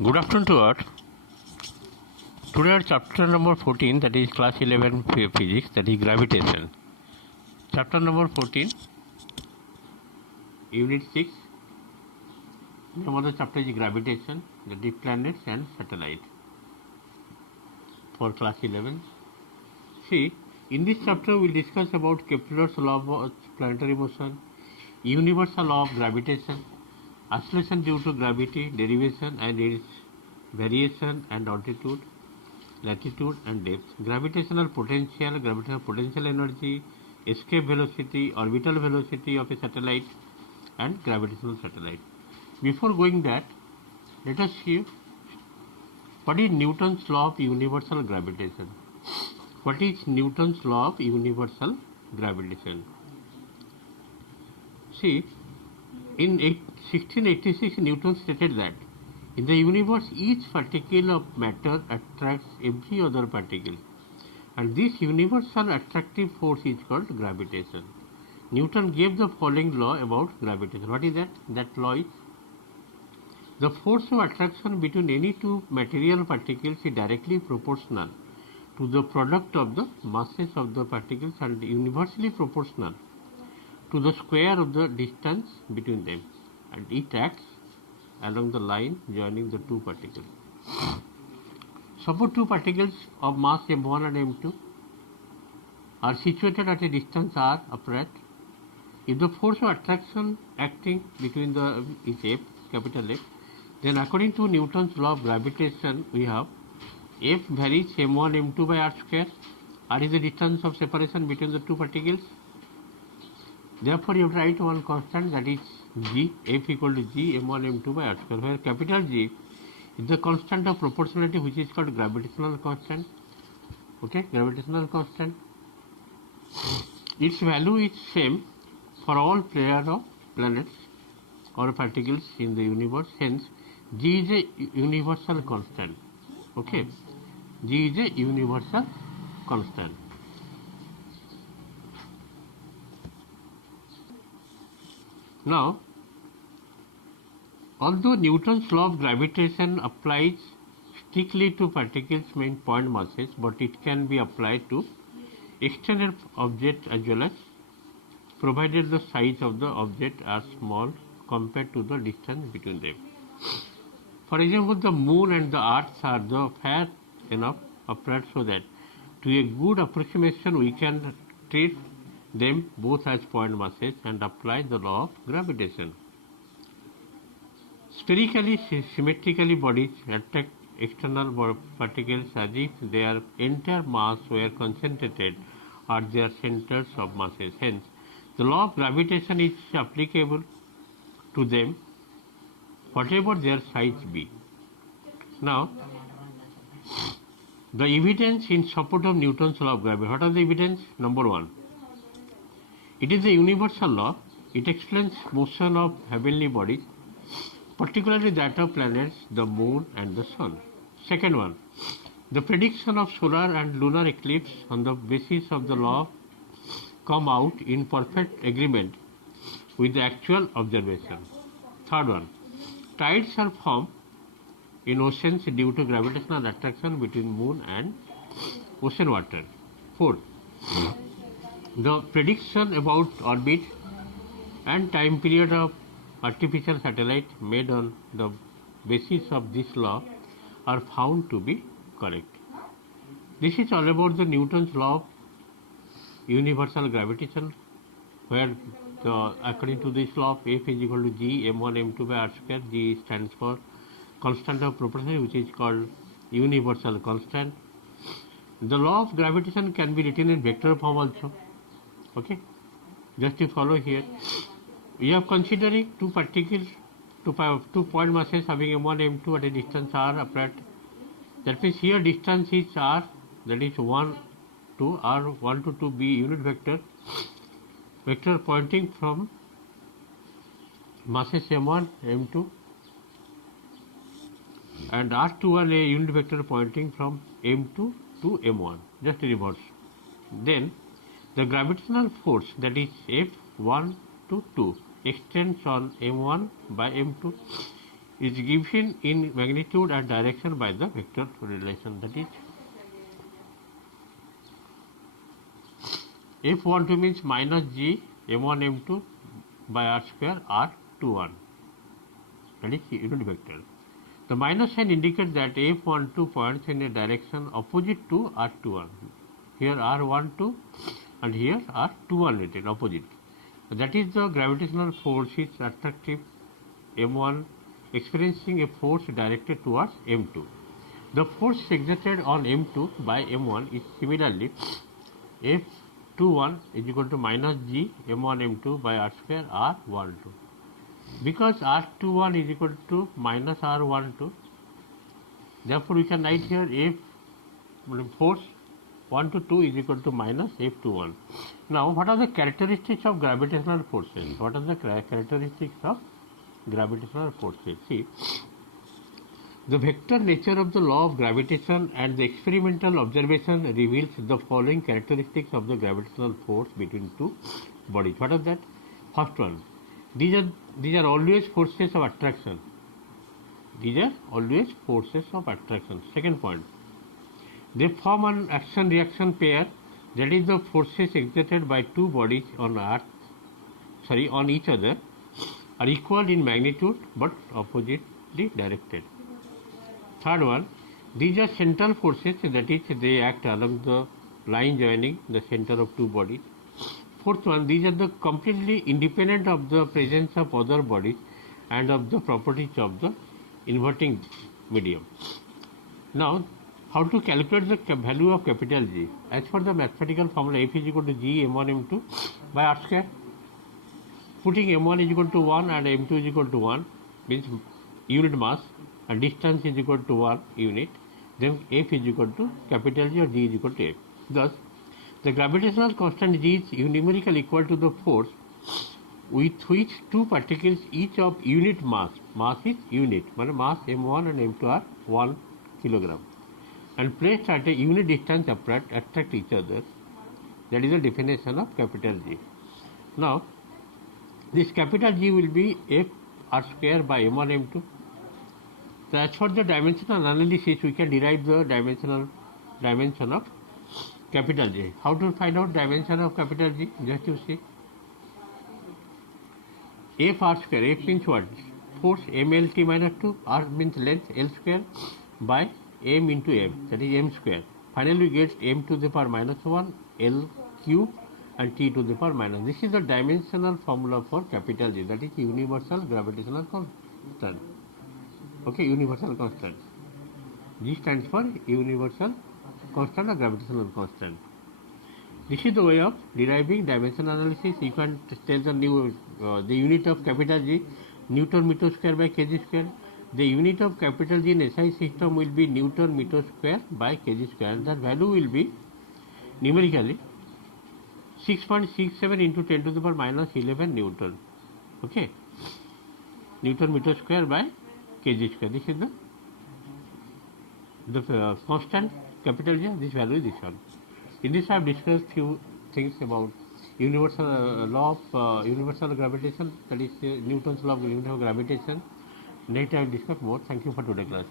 Good afternoon to all. Today our chapter number 14, that is class 11 physics, that is gravitation. Chapter number 14, unit 6. Name of the chapter is gravitation, that is planets and satellite for class 11. See, in this chapter we will discuss about Kepler's law of planetary motion, universal law of gravitation, acceleration due to gravity, derivation and its variation and altitude, latitude and depth, gravitational potential energy, escape velocity, orbital velocity of a satellite and gravitational satellite. Before going that, let us see what is Newton's law of universal gravitation. What is Newton's law of universal gravitation? See, in 1686 Newton stated that in the universe each particle of matter attracts every other particle, and this universal attractive force is called gravitation. Newton gave the following law about gravitation. What is that? That law is the force of attraction between any two material particles is directly proportional to the product of the masses of the particles and universally proportional to the square of the distance between them, and it acts along the line joining the two particles. Suppose two particles of mass m1 and m2 are situated at a distance r upright. If the force of attraction acting between the is F, capital F, then according to Newton's law of gravitation we have F varies m1 m2 by r square. R is the distance of separation between the two particles. Therefore, you write one constant, that is G, F equal to G m1 m2 by r square, where capital G is the constant of proportionality, which is called gravitational constant. Okay, gravitational constant. Its value is same for all pair of planets or particles in the universe. Hence, G is a universal constant. Okay, G is a universal constant. Now, although Newton's law of gravitation applies strictly to particles' main point masses, but it can be applied to external objects as well, as provided the size of the object are small compared to the distance between them. For example, the moon and the earth are the far enough apart so that to a good approximation we can treat them both as point masses and apply the law of gravitation. Spherically symmetrically bodies attract external particles as if their entire mass were concentrated at their centers of masses. Hence, the law of gravitation is applicable to them whatever their size be. Now, the evidence in support of Newton's law of gravity. What are the evidence? Number one, it is a universal law. It explains motion of heavenly bodies, particularly that of planets, the moon and the sun. Second one, the prediction of solar and lunar eclipse on the basis of the law come out in perfect agreement with the actual observation. Third one, tides are formed in oceans due to gravitational attraction between moon and ocean water. Fourth, the prediction about orbit and time period of artificial satellite made on the basis of this law are found to be correct. This is all about the Newton's law of universal gravitation, where according to this law, F is equal to G m1 m2 by r square. G stands for constant of proportionality, which is called universal constant. The law of gravitation can be written in vector form also. Okay, just to follow here, we are considering two particles, two point masses having m1 m2 at a distance r apart. That means here distance is r, that is 1 to r, 1 to 2 be unit vector pointing from masses m1 m2, and r21 a unit vector pointing from m2 to m1, just reverse. Then the gravitational force, that is F1 to 2, extends on m1 by m2 is given in magnitude and direction by the vector relation, that is F12 means minus G m1 m2 by r square r21, that is unit vector. The minus sign indicates that F12 points in a direction opposite to r21. Here r12 and here r21 written opposite. That is the gravitational force is attractive m1 experiencing a force directed towards m2. The force exerted on m2 by m1 is similarly F21 is equal to minus G m1 m2 by r square r12. Because r21 is equal to minus r12, therefore we can write here F force 1 to 2 is equal to minus F21. Now, what are the characteristics of gravitational forces? What are the characteristics of gravitational forces? See, the vector nature of the law of gravitation and the experimental observation reveals the following characteristics of the gravitational force between two bodies. What are that? First one, these are always forces of attraction. These are always forces of attraction. Second point, they form an action-reaction pair, that is the forces exerted by two bodies on each other are equal in magnitude but oppositely directed. Third one, these are central forces, that is they act along the line joining the center of two bodies. Fourth one, these are the completely independent of the presence of other bodies and of the properties of the inverting medium. Now, how to calculate the value of capital G? As per the mathematical formula, F is equal to G m1 m2 by r square. Putting m1 is equal to 1 and m2 is equal to 1 means unit mass and distance is equal to 1 unit, then F is equal to capital G or G is equal to F. Thus, the gravitational constant G is numerically equal to the force with which two particles each of unit mass is unit, mass m1 and m2 are 1 kilogram, and placed at a unit distance apart attract each other. That is the definition of capital G. Now, this capital G will be F r square by m1 m2. So, as for the dimensional analysis, we can derive the dimension of capital G. How to find out dimension of capital G? Just you see. F r square, F means what? Force mlt minus 2, r means length, L square by m into m, that is m square. Finally, we get m to the power minus 1, L cube and t to the power minus. This is the dimensional formula for capital G, that is universal gravitational constant. Okay, universal constant. G stands for universal constant or gravitational constant. This is the way of deriving dimension analysis. You can tell the unit of capital G, Newton meter square by kg square. The unit of capital G in SI system will be Newton meter square by kg square, and that value will be numerically 6.67 into 10 to the power minus 11 Newton. Okay, Newton meter square by kg square. This is the constant capital G. This value is this one. In this, I have discussed few things about universal law of universal gravitation, that is Newton's law of universal gravitation. Next, I will discuss more. Thank you for today's class.